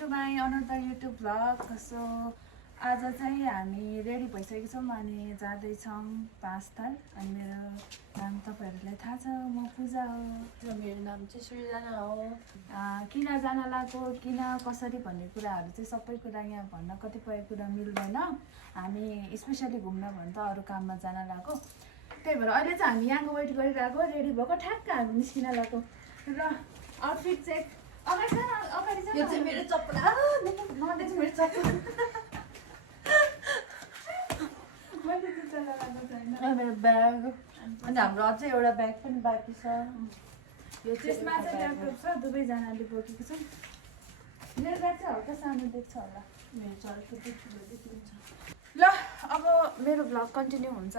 to my another YouTube vlog. So आज चाहिँ हामी रेडी भइसकेको छौँ अनि जाँदैछौँ 5 ताल अनि मेरो नाम तपाईहरुलाई थाहा छ म पूजा हो र मेरो नाम चाहिँ सृजना हो किन जान लागो किन कसरी भन्ने कुराहरु चाहिँ सबै कुरा यहाँ भन्न कतिपय कुरा मिल्दैन हामी स्पेशली घुम्न भन्छ अरु काममा जान लागो त्यही भएर अहिले चाहिँ हामी यहाँको वेट गरिरहेको रेडी भएको ठ्याक्क हामी निस्किन लागो र आउटफिट चेक अगाडि छ यो चाहिँ मेरो चप्पल नदेख्नु मेरो चप्पल मेरो ब्याग अनि हाम्रो अझै एउटा ब्याग पनि बाँकी छ यो त्यसमा चाहिँ ल्यापटप छ दुवै जनाले बोकेको छौं मेरो ब्याग चाहिँ हल्का सानो देख्छ होला मेरो चाहिँ ठुलो देखिन्छ ल अब मेरो भ्लग कन्टिन्यू हुन्छ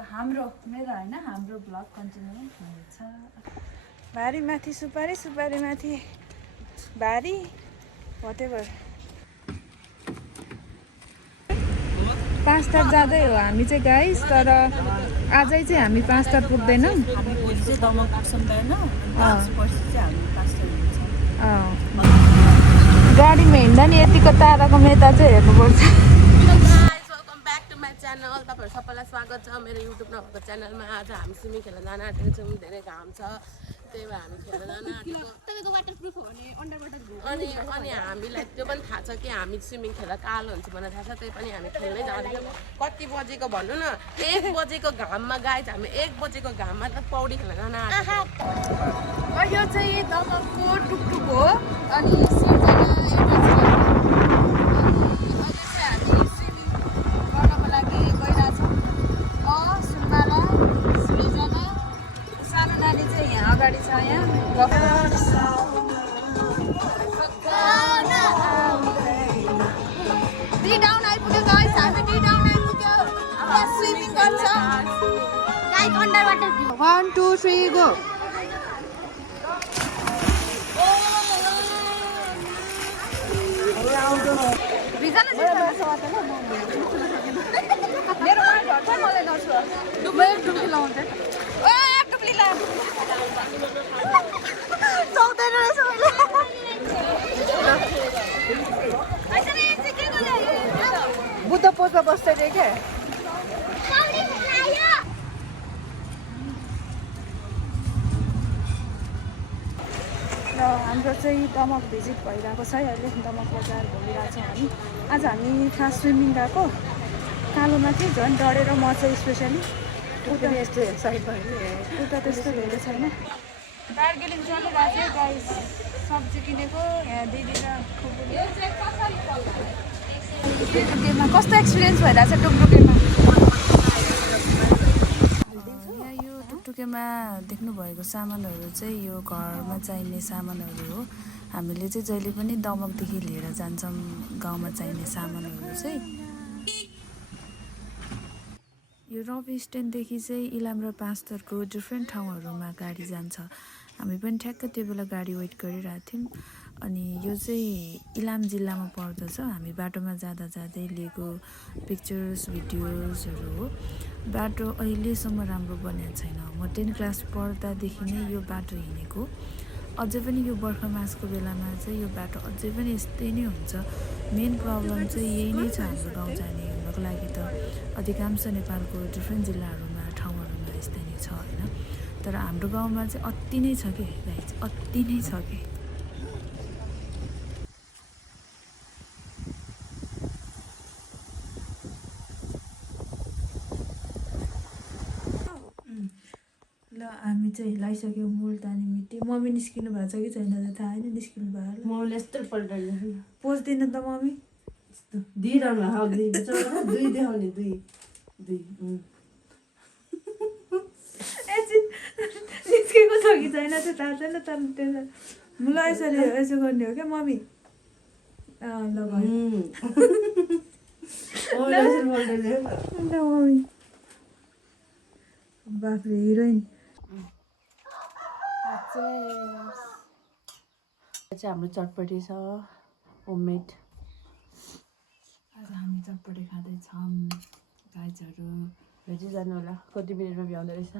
मेरो हैन हाम्रो भ्लग कन्टिन्यू हुन्छ भारी माथि सुपारी माथि भारी व्हाटएभर 5 तार जाँदै हो हामी चाहिँ गाइस तर आजै चाहिँ हामी 5 तार पुग्दैनौं हामी भोलि चाहिँ दमक पुग्छौं हैन पछि चाहिँ हामी 5 तार हुन्छ गाडीमा हिँड्दा नि यतिको ताराको मेता चाहिँ हेर्नुपर्छ welcome back to my channel तपाईहरु सबैलाई स्वागत छ मेरो युट्युब नभएको च्यानलमा आज हामी स्विमिङ खेल्न जान आँटेको छौं धेरै घाम छ त्यही भएर हामी खेल्न जान आँटेको तपाईको वाटरप्रुफ हो भने अन्डरवाटर अनि हामीलाई त्यो पनि थाहा छ कि हामी स्विमिङ खेल्दा कालो हुन्छ भनेर थाहा छ त्यही पनि हामी खेल्नै जाँदैछौँ कति बजेको भन्नु न 1 बजेको घाममा गाइज हामी 1 बजेको घाममा त पौडी खेल्न जान आँटेको यो चाहिँ दमकको टुकटुक हो अनि सिर्जना अगाडि छ यहाँ डी डाउन आइपुग्यो गाइस हामी डी डाउन आइपुग्यो अब स्विमिङ गर्छ लाइक अन्डरवाटर भ्यू 1 2 3 गो मेरो माथि हट्छ मलाई नर्छ डुब्ली लाउँदै डुब्ली ला चौदैन रहेछ मैले बुद्ध पोजमा बस्दै थिएँ क्या र हाम्रो चाहिँ दमक भिजिट भइरहेको छ अहिले दमक बजार घुमिरहेको छौँ हामी आज हामी खास स्विमिङ गएको कालोमा चाहिँ झन् डढेर म चाहिँ स्पेसली उता यस्तो साइड भयो उता त्यस्तो धेरै छैन दार्जिलिङ चलिरहेको थियो गाइस सब्जी किनेको यहाँ दिदी र टुकटुकेमा कस्तो एक्सपिरियन्स भइरहेछ टुकटुकेमा यहाँ यो टुकटुकेमा देख्नुभएको सामानहरू चाहिँ यो घरमा चाहिने सामानहरू हो हामीले चाहिँ जहिले पनि दमकदेखि लिएर जान्छौँ गाउँमा चाहिने सामानहरू चाहिँ यो रफ स्ट्यान्डदेखि चाहिँ इलाम र पाँचथरको डिफ्रेन्ट ठाउँहरूमा गाडी जान्छ हामी पनि ठ्याक्क त्यो बेला गाडी वेट गरिरहेको थियौँ अनि यो चाहिँ इलाम जिल्लामा पर्दछ हामी बाटोमा जाँदा जाँदै लिएको पिक्चर्स भिडियोजहरू हो बाटो अहिलेसम्म राम्रो बनेको छैन म 10 क्लास पढ्दादेखि नै यो बाटो हिँडेको अझै पनि यो बर्खा मासको बेलामा चाहिँ यो बाटो अझै पनि यस्तै नै हुन्छ मेन प्रब्लम चाहिँ यही नै छ हाम्रो गाउँ जाने हिँड्नको लागि त अधिकांश नेपालको डिफ्रेन्ट जिल्लाहरूमा ठाउँहरूमा यस्तै नै छ होइन तर हाम्रो गाउँमा चाहिँ अति नै छ कि गाइस अति नै छ कि ल हामी चाहिँ लाइसक्यौँ मुल्तानी मिट्टी मम्मी निस्किनु भएको छ कि छैन थाहा होइन निस्किनु भयो मले यस्तो पल्टाइदिनु पोस्दिन त मम्मी दिइरहनु दुई देखाउने दुई निस्केको छ कि छैन त्यो थाहा छैन तर त्यसलाई मलाई यसो गर्ने हो क्या मम्मी ल मम्मी बाफ्रे हिरोइन चाहिँ हाम्रो चटपटी छ होममेड आज हामी चटपटी खाँदैछौँ गाइजहरू भेटी जानु होला कति मिनटमा भ्याउँदो रहेछ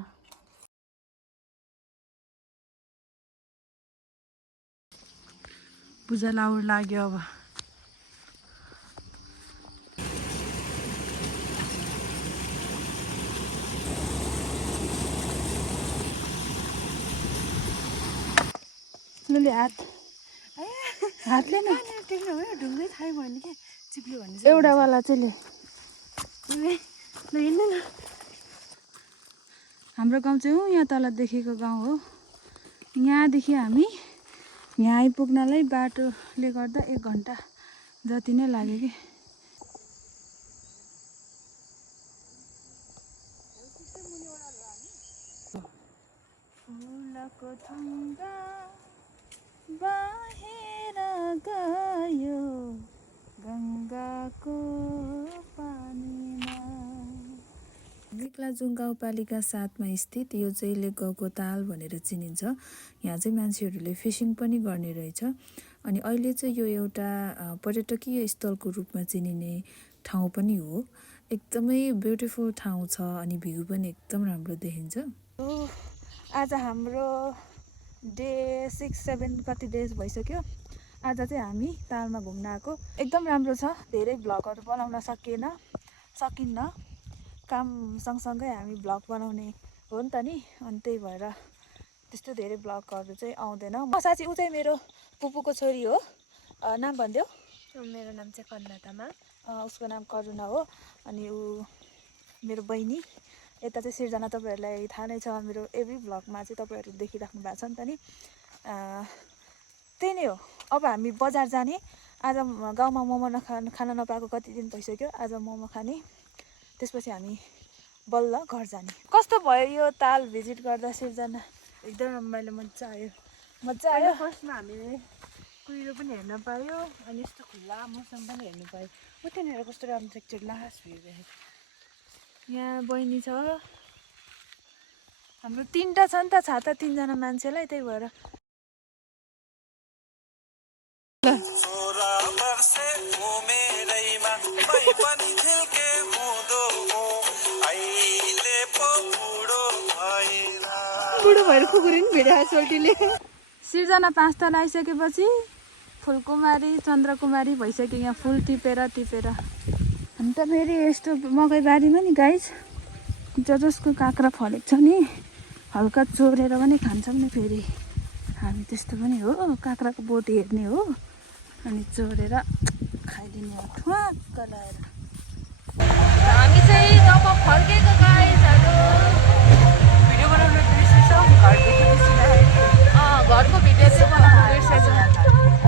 पूजा लाउड लाग्यो अब तैँले हातले न टेक्नु हो ढुङ्गै थाहै भयो क्या चिप्ल्यो भने एउटावाला चाहिँ ले हिँड्नु न हाम्रो गाउँ चाहिँ हो यहाँ तल देखेको गाउँ हो यहाँदेखि हामी यहाँ आइपुग्नलाई बाटोले गर्दा 1 घन्टा जति नै लाग्यो कि फुलको थुङ्गा बाहिर गयो गङ्गाको पानीमा मेक्लाजुङ गाउँपालिका 7 मा स्थित यो चाहिँ लेकगाउँको ताल भनेर चिनिन्छ। यहाँ चाहिँ मान्छेहरूले फिसिङ पनि गर्ने रहेछ अनि अहिले चाहिँ यो एउटा पर्यटकीय स्थलको रूपमा चिनिने ठाउँ पनि हो। एकदमै ब्युटिफुल ठाउँ छ अनि भ्यू पनि एकदम राम्रो देखिन्छ। आज हाम्रो डे 6-7 कति डेज भइसक्यो। आज चाहिँ हामी तालमा घुम्न आएको। एकदम राम्रो छ। धेरै भ्लगहरू बनाउन सकिन्न काम सँगसँगै हामी भ्लग बनाउने हो नि त नि अनि त्यही भएर त्यस्तो धेरै भ्लगहरू चाहिँ आउँदैन। साँच्चै ऊ चाहिँ मेरो पुपुको छोरी हो। नाम भनिदेऊ। मेरो नाम चाहिँ करुणा तामाङ। उसको नाम करुणा हो अनि ऊ मेरो बहिनी। यता चाहिँ सिर्जना तपाईँहरूलाई थाहा नै छ मेरो एभ्री भ्लगमा चाहिँ तपाईँहरू देखिराख्नु भएको छ नि त नि। त्यही नै हो। अब हामी बजार जाने। आज गाउँमा मोमो खान नपाएको कति दिन भइसक्यो। आज मोमो खाने त्यसपछि हामी बल्ल घर जाने। कस्तो भयो यो ताल भिजिट गर्दा सिर्जना? एकदम रमाइलो मजा आयो। फर्स्टमा हामीले कुहिरो पनि हेर्न पायो अनि यस्तो खुल्ला मौसम पनि हेर्नु पायो। त्यहाँनिर कस्तो राम्रो देख्छ लास्ट भ्यू देखेको। यहाँ बहिनी छ। हाम्रो 3टा छ नि त छाता 3जना मान्छेलाई त्यही भएर बुढो भएर खुकुरिन भिडियो सोल्टीले। सिर्जना 5 ताल आइसकेपछि फुलकुमारी चन्द्रकुमारी भइसक्यो। यहाँ फुल टिपेर अनि त फेरि यस्तो मकै बारीमा नि गाइस जसको काँक्रा फलेको छ नि हल्का चोरेर पनि खान्छौँ नि। फेरि हामी त्यस्तो पनि हो। काँक्राको बोटी हेर्ने हो अनि चोरेर खाइदिने हो ठुवाक्क लगाएर। हामी चाहिँ जब फर्केको गाइसहरू भिडियो बनाउन बिर्सेछौँ। घरको भिडियो चाहिँ बनाउनु बिर्सेछौँ।